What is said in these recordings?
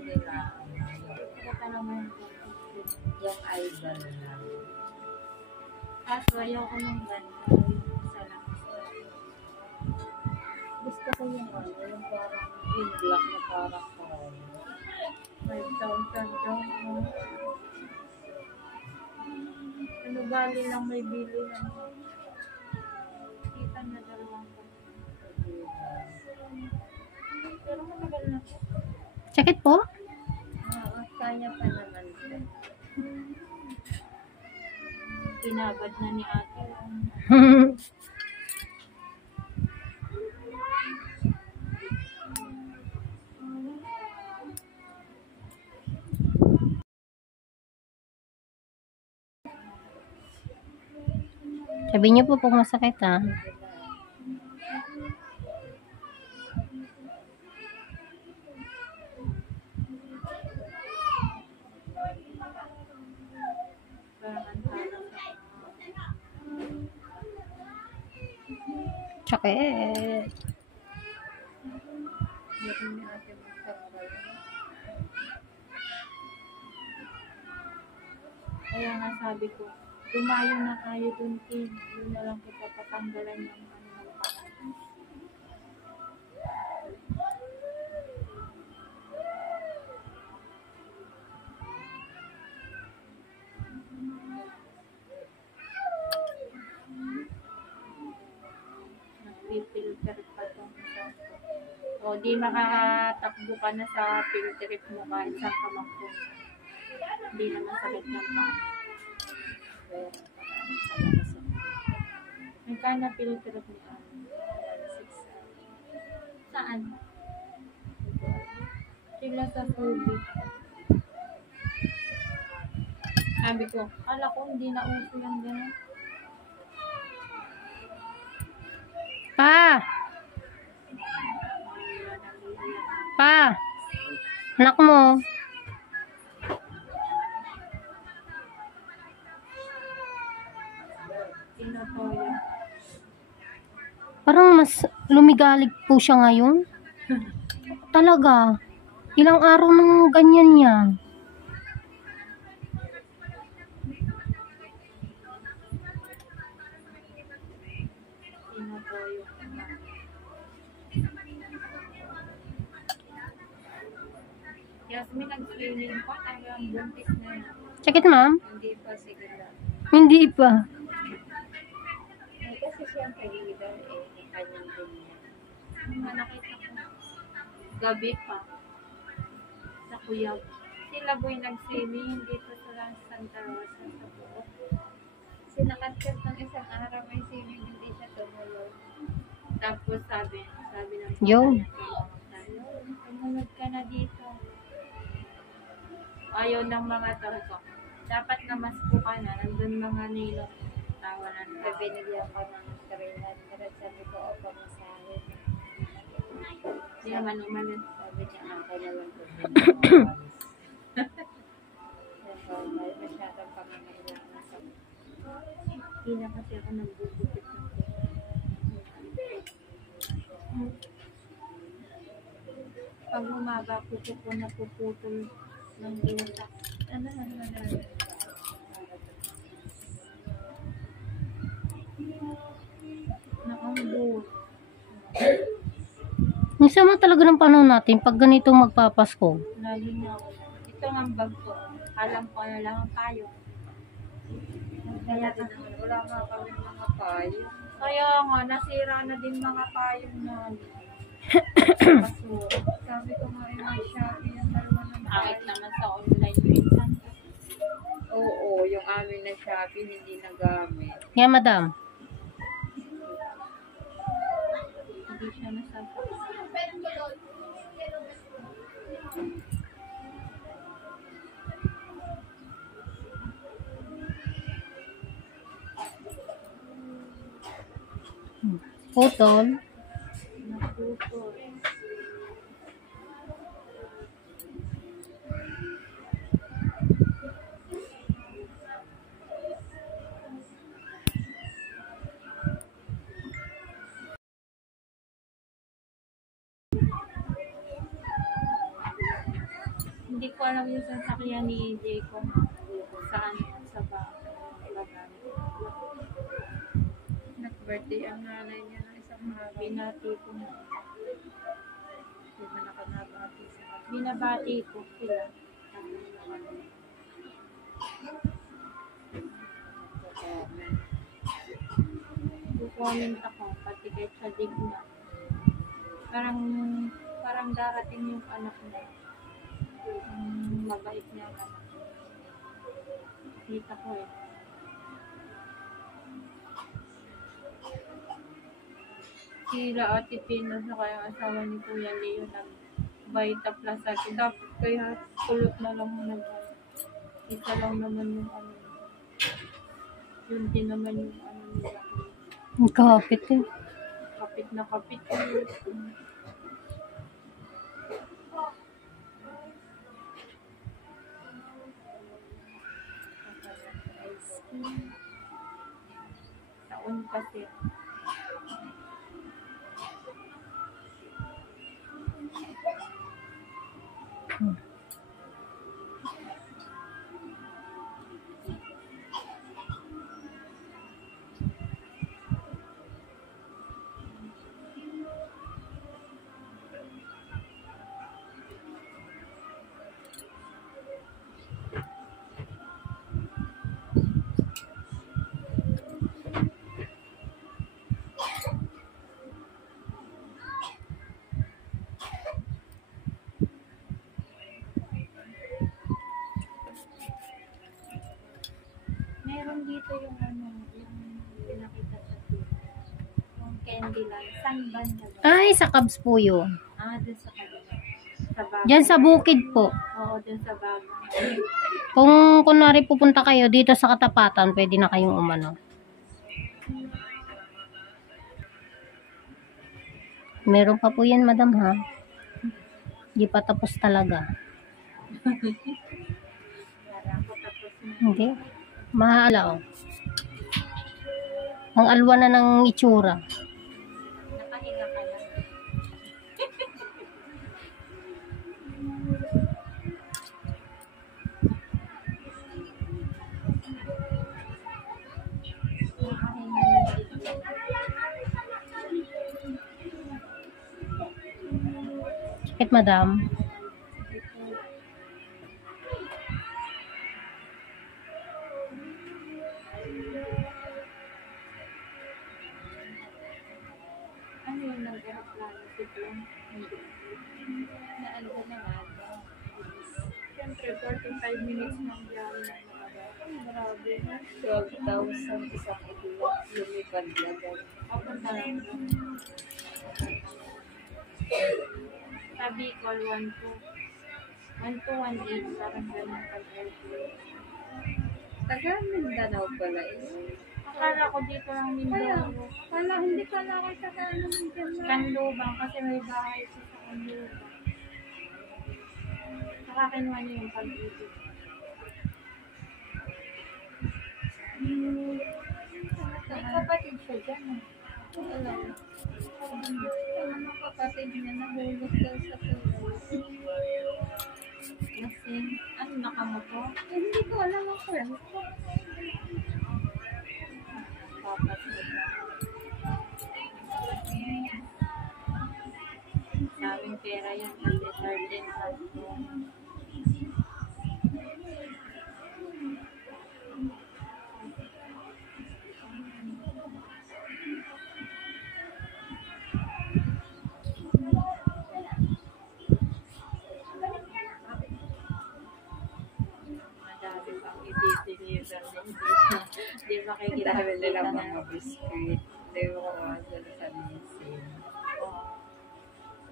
nila. Ito naman yung idol na. Kaso ayoko ng ganda. Isa lang. Gusto ko yung yung parang in black na parang parang. 5,000 daw. Ano bali lang may bili lang. Kita na dalawang pero matagal na po. Jacket po? Oo, kaya pa naman po. Pinabad na ni ate. Sabi niyo po kung masakit ha. Sakit. Kaya nga sabi ko, dumayo na tayo dun, Kim. Yun na lang kita patanggalan ng ano. Nag-filter pa tong isa. O, di makakatakbo ka na sa filter mo kahit saan ka magpunta. Hindi naman sakit ng paa. May kana filter ni saan? Sila sa Subi. Sabi ko, kala ko hindi na uso yung gano'n. Pa! Pa! Anak mo. Pinatoya. Parang mas lumigalig po siya ngayon. Talaga. Ilang araw nang ganyan yan. Pinatoya. Yasmin, nag-swimming pa. Talagang buntis na. Sakit ma'am? Hindi pa, sige lang. Hindi pa. Ay, kasi siyempre, iba kanyang ganyan. Mga nakita ko. Gabi pa. Sa Kuyab. Sila boy nag-swimming dito sa Santa Rosa sa buo. Sinakatkat ng isang araw may swimming, hindi siya tumulog. Tapos sabi ng Yo. Tumunod ka na dito. Ayaw ng mga tao. Dapat namasko ka na. Nandun mga nilo. Tawa na nila. Binigyan ka ng 300. Sabi ko, o, pamasahe. Hindi naman umalis. Sabi niya, ako na lang ito. Masyadong pangangailangan sa hindi na kasi ako nagbubukit ng pag umaga, pupupo na puputol ng luta. Ano. Nakambul. Minsan man talaga ng panahon natin pag ganito magpapasko. Lagi na ako. Ito ang bag ko. Alam ko na lang ang payo. Kaya wala nga kami mga payo. Kaya nga, nasira na din mga payo na. Sabi ko nga yung Shopee yung dalawa ng kahit naman sa online minsan. Oo, yung amin na Shopee hindi nagamit. Yan madam. Hindi siya nasasakit. Putol. Naputol. Hindi ko alam yung sasakyan ni Jay kung saan sa bagan. Nag-birthday ang nanay niya ng isang mga binati ko. Hindi man ako nabati sa binabati ko sila. Comment ako, pati kahit sa digna. Parang darating yung anak niya. Mabait niya ang anak. Kita ko eh. Sila Ate Pino sa kaya asawa ni Kuya Leo nag-Vita Plus ako. Dapat kaya kulot na lang mo isa lang naman yung ano. Yun din naman yung ano nila. Ang kapit eh. Kapit na kapit. Taon kasi. Meron dito yung ano, yung pinakita sa TV. Yung Candyland. Saan banda ba? Ay, sa Cubs po yun. Dun sa kabila. Sa bago. Diyan sa bukid po. Oo, dun sa bago. Kung kunwari pupunta kayo dito sa Katapatan, pwede na kayong umano. Meron pa po yan, madam, ha? Hindi pa tapos talaga. Parang ako tapos na. Hindi. Mahala, oh. Ang alwa na ng itsura. Nakahiga ka lang. Sakit, madam. Ano yung nag-aeroplano? Siklong? Naalala na nga. Siyempre, 45 minutes ng biyahe ng mga bata. Grabe na. 12,000 isang idiot. Lumipad lang. Papunta lang. Sabi ko, 1-2-1-8. Parang ganun pag-airplane. Taga Mindanao pala eh. Akala ko dito lang Mindoro. Hindi pala ako taga ano Mindanao. Kanlubang kasi may bahay sa Kanlubang. Nakakinuha niyo yung pag-ibig. May kapatid siya dyan eh. Alam. Ang mga kapatid niya nahulog daw sa tulog. Kasi, ano nakamoto? Hindi ko alam ang kwento. Papas nila. Daming pera yan kasi certain husband. Madami pang i-deliver din. Di ba kay Dahil nila mga biscuit. Hindi ko kawasan sa missing.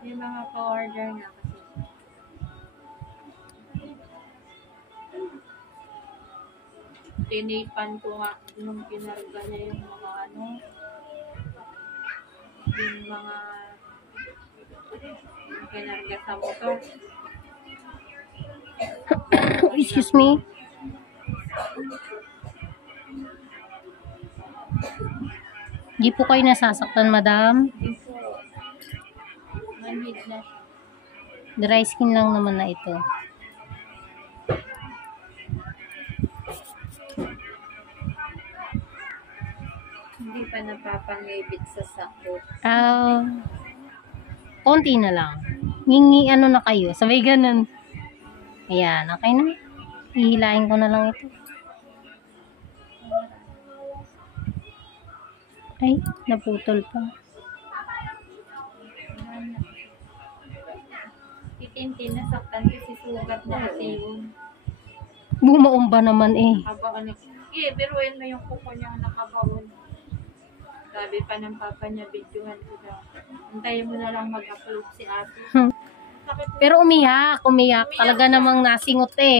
May mga pa-order na kasi. Tinipan ko nga nung kinarga niya yung mga ano, yung mga yung kinarga sa motor. Excuse me. Di po kayo nasasaktan, madam. Ito, manhid na siya. Dry skin lang naman na ito. Hindi pa napapangibit sa sakot. Konti na lang. Ngingi ano na kayo. Sabay ganun. Ayan, okay na. Hihilain ko na lang ito. Ay, naputol pa. Titintin, nasaktan kasi sugat na kasi yun. Bumaumba naman eh. Habaan niya. Biruin mo yung kuko niyang nakabaon. Sabi pa ng papa niya, videohan ko daw. Antayin mo na lang mag-upload si ate. Sakit Pero umiyak. Talaga namang nasingot eh.